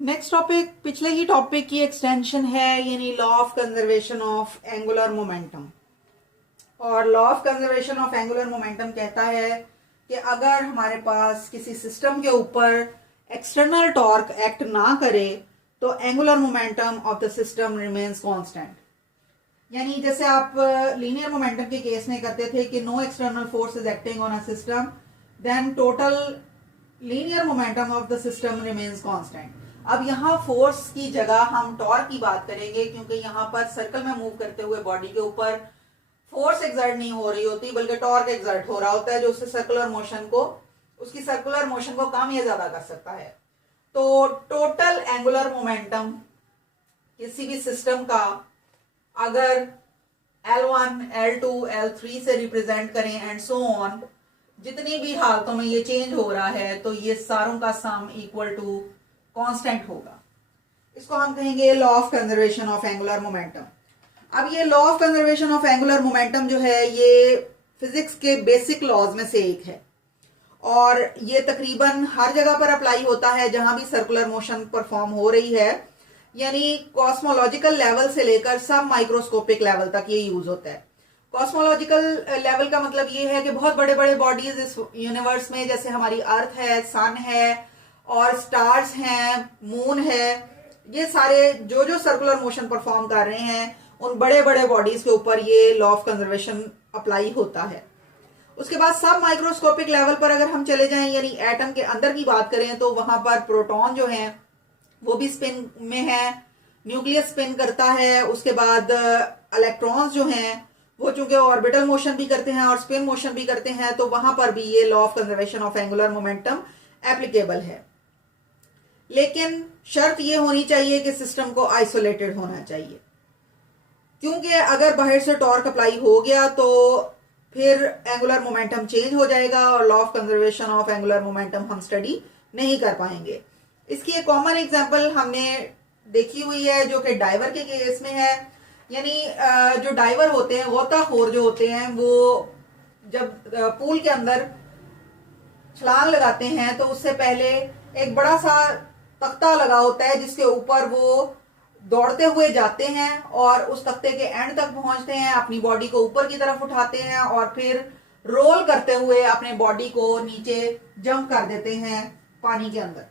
Next topic पिछले ही topic की extension है, यानी law of conservation of angular momentum. और law of conservation of angular momentum कहता है कि अगर हमारे पास किसी सिस्टम के ऊपर एक्सटर्नल टॉर्क एक्ट ना करे तो angular momentum of the system remains constant. यानी जैसे आप लीनियर मोमेंटम के केस में करते थे कि no external force is acting on a system, then total linear momentum of the system remains constant. अब यहाँ फोर्स की जगह हम टॉर्क की बात करेंगे, क्योंकि यहाँ पर सर्कल में मूव करते हुए बॉडी के ऊपर फोर्स एक्सर्ट नहीं हो रही होती बल्कि टॉर्क एक्सर्ट हो रहा होता है, जो उसकी सर्कुलर मोशन को कम या ज्यादा कर सकता है। तो टोटल एंगुलर मोमेंटम किसी भी सिस्टम का अगर L1, L2, L3 से रिप्रेजेंट करें एंड सो ऑन, जितनी भी हालतों में ये चेंज हो रहा है तो ये सारों का सम इक्वल टू कांस्टेंट होगा। इसको हम कहेंगे law of conservation of angular momentum. अब ये law of conservation of angular momentum जो है ये फिजिक्स के बेसिक लॉज में से एक है और ये तकरीबन हर जगह पर अप्लाई होता है जहां भी सर्कुलर मोशन परफॉर्म हो रही है, यानी कॉस्मोलॉजिकल लेवल से लेकर सब माइक्रोस्कोपिक लेवल तक ये यूज होता है। कॉस्मोलॉजिकल लेवल का मतलब ये है कि बहुत बड़े बड़े बॉडीज इस यूनिवर्स में, जैसे हमारी अर्थ है, सन है और स्टार्स हैं, मून है, ये सारे जो जो सर्कुलर मोशन परफॉर्म कर रहे हैं उन बड़े बड़े बॉडीज के ऊपर ये लॉ ऑफ कंजर्वेशन अप्लाई होता है। उसके बाद सब माइक्रोस्कोपिक लेवल पर अगर हम चले जाएं, यानी एटम के अंदर की बात करें, तो वहां पर प्रोटॉन जो है वो भी स्पिन में है, न्यूक्लियस स्पिन करता है। उसके बाद इलेक्ट्रॉन्स जो हैं वो चूंकि ऑर्बिटल मोशन भी करते हैं और स्पिन मोशन भी करते हैं, तो वहां पर भी ये law of conservation of angular momentum applicable है। लेकिन शर्त ये होनी चाहिए कि सिस्टम को आइसोलेटेड होना चाहिए, क्योंकि अगर बाहर से टॉर्क अप्लाई हो गया तो फिर एंगुलर मोमेंटम चेंज हो जाएगा और law of conservation of angular momentum हम स्टडी नहीं कर पाएंगे। इसकी एक कॉमन एग्जांपल हमने देखी हुई है जो कि डाइवर के केस में है। यानी जो डाइवर होते हैं, गोताखोर जो होते हैं, वो जब पूल के अंदर छलांग लगाते हैं तो उससे पहले एक बड़ा सा तख्ता लगा होता है जिसके ऊपर वो दौड़ते हुए जाते हैं और उस तख्ते के एंड तक पहुंचते हैं, अपनी बॉडी को ऊपर की तरफ उठाते हैं और फिर रोल करते हुए अपने बॉडी को नीचे जंप कर देते हैं पानी के अंदर।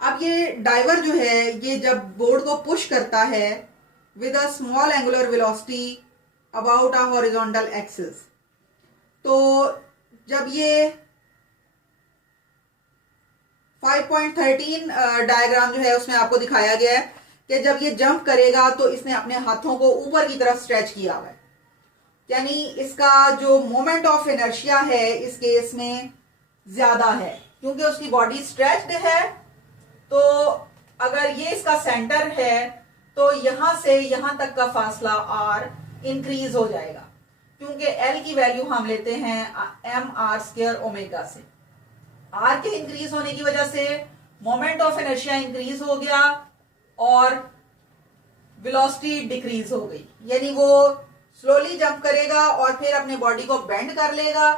अब ये डाइवर जो है ये जब बोर्ड को पुश करता है with a small angular velocity about a horizontal axis, तो जब ये 5.13 डायग्राम जो है उसमें आपको दिखाया गया है कि जब ये जंप करेगा तो इसने अपने हाथों को ऊपर की तरफ स्ट्रेच किया हुआ है, यानी इसका जो मोमेंट ऑफ इनर्शिया है इस केस में ज्यादा है क्योंकि उसकी बॉडी स्ट्रेच्ड है। तो अगर ये इसका सेंटर है तो यहां से यहां तक का फासला r इंक्रीज हो जाएगा, क्योंकि l की वैल्यू हम लेते हैं mr² ओमेगा से। r के इंक्रीज होने की वजह से मोमेंट ऑफ इनर्शिया इंक्रीज हो गया और वेलोसिटी डिक्रीज हो गई, यानी वो स्लोली जंप करेगा और फिर अपने बॉडी को बेंड कर लेगा।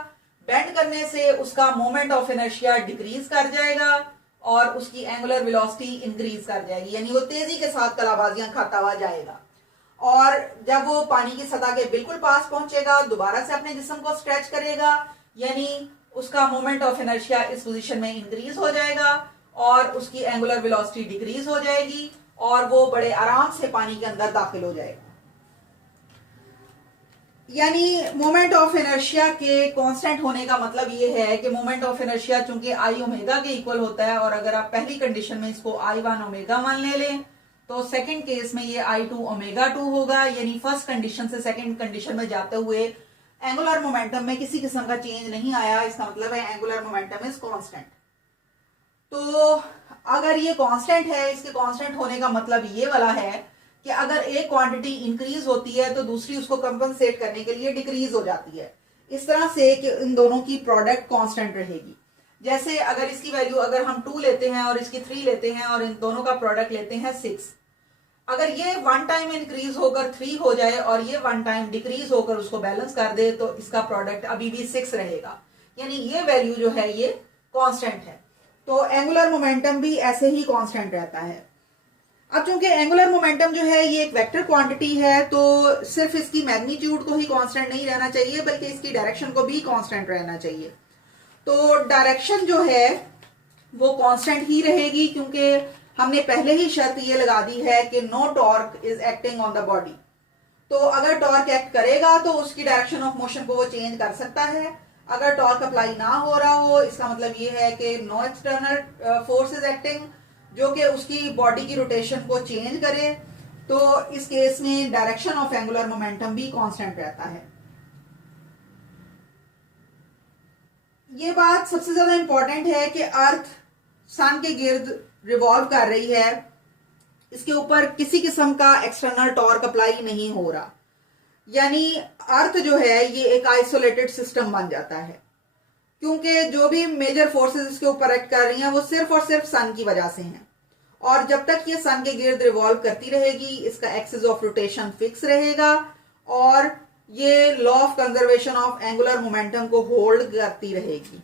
बेंड करने से उसका मोमेंट ऑफ इनर्शिया डिक्रीज कर जाएगा और उसकी एंगुलर वेलोसिटी इंक्रीज कर जाएगी, यानी वो तेजी के साथ कलाबाजियां खाता हुआ जाएगा। और जब वो पानी की सतह के बिल्कुल पास पहुंचेगा दोबारा से अपने जिस्म को स्ट्रेच करेगा, यानी उसका मोमेंट ऑफ इनर्शिया इस पोजीशन में इंक्रीज हो जाएगा और उसकी एंगुलर वेलोसिटी डिक्रीज हो जाएगी और वो बड़े आराम से पानी के अंदर दाखिल हो जाएगा। यानी मोमेंट ऑफ इनर्शिया के कांस्टेंट होने का मतलब ये है कि मोमेंट ऑफ इनर्शिया चूंकि आई ओमेगा के इक्वल होता है, और अगर आप पहली कंडीशन में इसको I1 ओमेगा 1 ले लें तो सेकंड केस में ये I2 ओमेगा 2 होगा। यानी फर्स्ट कंडीशन से सेकंड कंडीशन में जाते हुए एंगुलर मोमेंटम में किसी किस्म का चेंज नहीं आया, इसका मतलब है एंगुलर मोमेंटम इज कांस्टेंट। तो अगर ये कांस्टेंट है, इसके कांस्टेंट होने का मतलब ये वाला है कि अगर एक क्वांटिटी इंक्रीज होती है तो दूसरी उसको कंपनसेट करने के लिए डिक्रीज हो जाती है, इस तरह से कि इन दोनों की प्रोडक्ट कांस्टेंट रहेगी। जैसे अगर इसकी वैल्यू अगर हम 2 लेते हैं और इसकी 3 लेते हैं और इन दोनों का प्रोडक्ट लेते हैं 6, अगर ये 1 टाइम इंक्रीज होकर 3 हो जाए और ये 1 टाइम डिक्रीज होकर उसको बैलेंस कर दे तो इसका प्रोडक्ट अभी भी 6 रहेगा, यानी ये वैल्यू जो है ये कांस्टेंट है। तो एंगुलर मोमेंटम भी ऐसे ही कांस्टेंट रहता है। अब चूंकि एंगुलर मोमेंटम जो है ये एक वेक्टर क्वांटिटी है, तो सिर्फ इसकी मैग्नीट्यूड को ही कांस्टेंट नहीं रहना चाहिए बल्कि इसकी डायरेक्शन को भी कांस्टेंट रहना चाहिए। तो डायरेक्शन जो है वो कांस्टेंट ही रहेगी, क्योंकि हमने पहले ही शर्त ये लगा दी है कि no torque is acting on the body. तो अगर टॉर्क एक्ट करेगा तो उसकी डायरेक्शन ऑफ मोशन को वो चेंज कर सकता है। अगर टॉर्क अप्लाई ना हो रहा हो, इसका मतलब ये है कि no external force is acting जो कि उसकी बॉडी की रोटेशन को चेंज करे, तो इस केस में डायरेक्शन ऑफ एंगुलर मोमेंटम भी कांस्टेंट रहता है। ये बात सबसे ज्यादा इंपॉर्टेंट है कि अर्थ सन के गिर्द रिवॉल्व कर रही है, इसके ऊपर किसी किस्म का एक्सटर्नल टॉर्क अप्लाई नहीं हो रहा, यानी अर्थ जो है ये एक आइसोलेटेड सिस्टम बन जाता है, क्योंकि जो भी मेजर फोर्सेस इसके ऊपर एक्ट कर रही हैं वो सिर्फ और सिर्फ सन की वजह से हैं। और जब तक ये सन के गिर्द रिवॉल्व करती रहेगी, इसका एक्सिस ऑफ रोटेशन फिक्स रहेगा और ये law of conservation of angular momentum को होल्ड करती रहेगी।